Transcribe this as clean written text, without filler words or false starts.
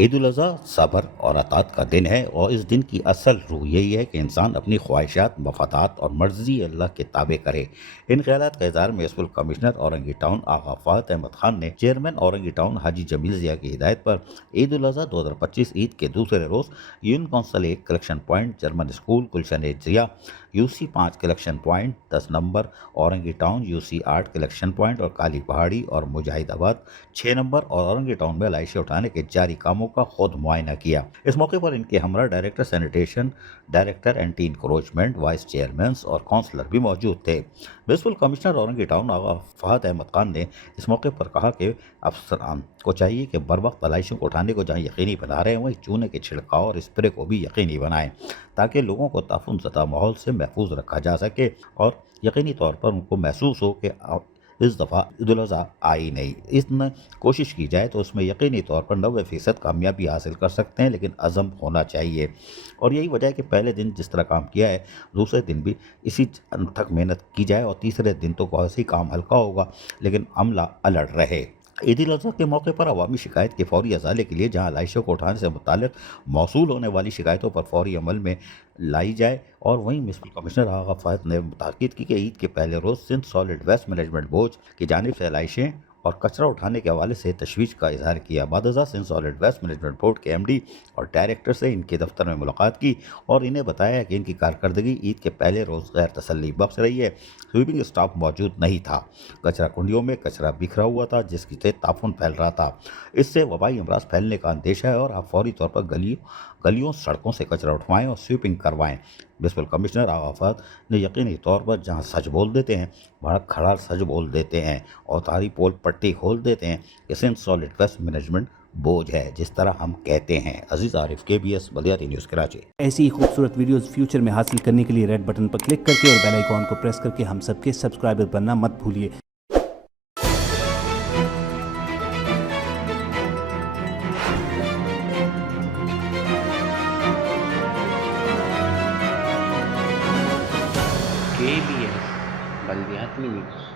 عید الاضحیٰ صبر اور اطاعت کا دن ہے، اور اس دن کی اصل روح یہی ہے کہ انسان اپنی خواہشات، مفادات اور مرضی اللہ کے تابع کرے۔ ان خیالات کا اظہار municipal commissioner Orangi town Agha Fahad Ahmed Khan نے چیئرمین اورنگی ٹاؤن حاجی جمیل ضیاء کی ہدایت پر عید الاضحیٰ 2025 عید کے دوسرے روز union council 1 collection point, German school Gulshan Zia, UC 5 collection point 10 number Orangi town, UC 8 collection point اور کالی پہاڑی اور مجاہد آباد 6 نمبر اور اورنگی ٹاؤن میں لائشیں اٹھانے کے جاری کاموں کا خود معائنہ کیا۔ اس موقع پر ان کے ہمراہ director sanitation, director anti encroachment, vice chairmans اور کونسلر بھی موجود تھے۔ Municipal commissioner Orangi town Agha Fahad Ahmed Khan نے اس موقع پر کہا کہ افسران کو چاہیے کہ بروقت لائشوں کو اٹھانے کو جہاں یقینی بنا رہے ہیں، وہیں چونے کے چھڑکاؤ اور اسپرے کو بھی یقینی بنائیں، تاکہ لوگوں کو تعفن زدہ ماحول سے محفوظ رکھا جا سکے اور یقینی طور پر ان کو محسوس ہو کہ اس دفعہ عید الاضحیٰ آئی نہیں۔ اس میں کوشش کی جائے تو اس میں یقینی طور پر 90% کامیابی حاصل کر سکتے ہیں، لیکن عزم ہونا چاہیے۔ اور یہی وجہ ہے کہ پہلے دن جس طرح کام کیا ہے، دوسرے دن بھی اسی تک محنت کی جائے، اور تیسرے دن تو ویسے ہی کام ہلکا ہوگا لیکن عملہ الرٹ رہے۔ عید الاضحیٰ کے موقع پر عوامی شکایت کے فوری ازالے کے لیے جہاں لائشوں کو اٹھانے سے متعلق موصول ہونے والی شکایتوں پر فوری عمل میں لائی جائے، اور وہیں میونسپل کمشنر آغا فہد نے تاکید کی کہ عید کے پہلے روز Sindh solid waste management board کی جانب سے لائشیں اور کچرا اٹھانے کے حوالے سے تشویش کا اظہار کیا۔ بعد ازاں Sindh solid waste management board کے MD اور ڈائریکٹر سے ان کے دفتر میں ملاقات کی اور انہیں بتایا کہ ان کی کارکردگی عید کے پہلے روز غیر تسلی بخش رہی ہے۔ سویپنگ اسٹاف موجود نہیں تھا، کچرا کنڈیوں میں کچرا بکھرا ہوا تھا جس سے تعفن پھیل رہا تھا، اس سے وبائی امراض پھیلنے کا اندیشہ ہے، اور آپ فوری طور پر گلیوں سڑکوں سے کچرا اٹھوائیں اور سویپنگ کروائیں۔ میونسپل کمشنر آغا فہد نے یقینی طور پر جہاں سچ بول دیتے ہیں وہاں کھڑا سچ بول دیتے ہیں اور تاری پول پٹی کھول دیتے ہیں کہ سندھ سالڈ ویسٹ مینجمنٹ بوجھ ہے، جس طرح ہم کہتے ہیں۔ عزیز عارف، KBS بلدیاتی نیوز کراچی۔ ایسی ہی خوبصورت ویڈیوز فیوچر میں حاصل کرنے کے لیے ریڈ بٹن پر کلک کر کے اور بیل آئیکن کو پریس کر کے ہم سب کے سبسکرائبر بننا مت بھولیے۔ KBS بلدیاتی نیوز۔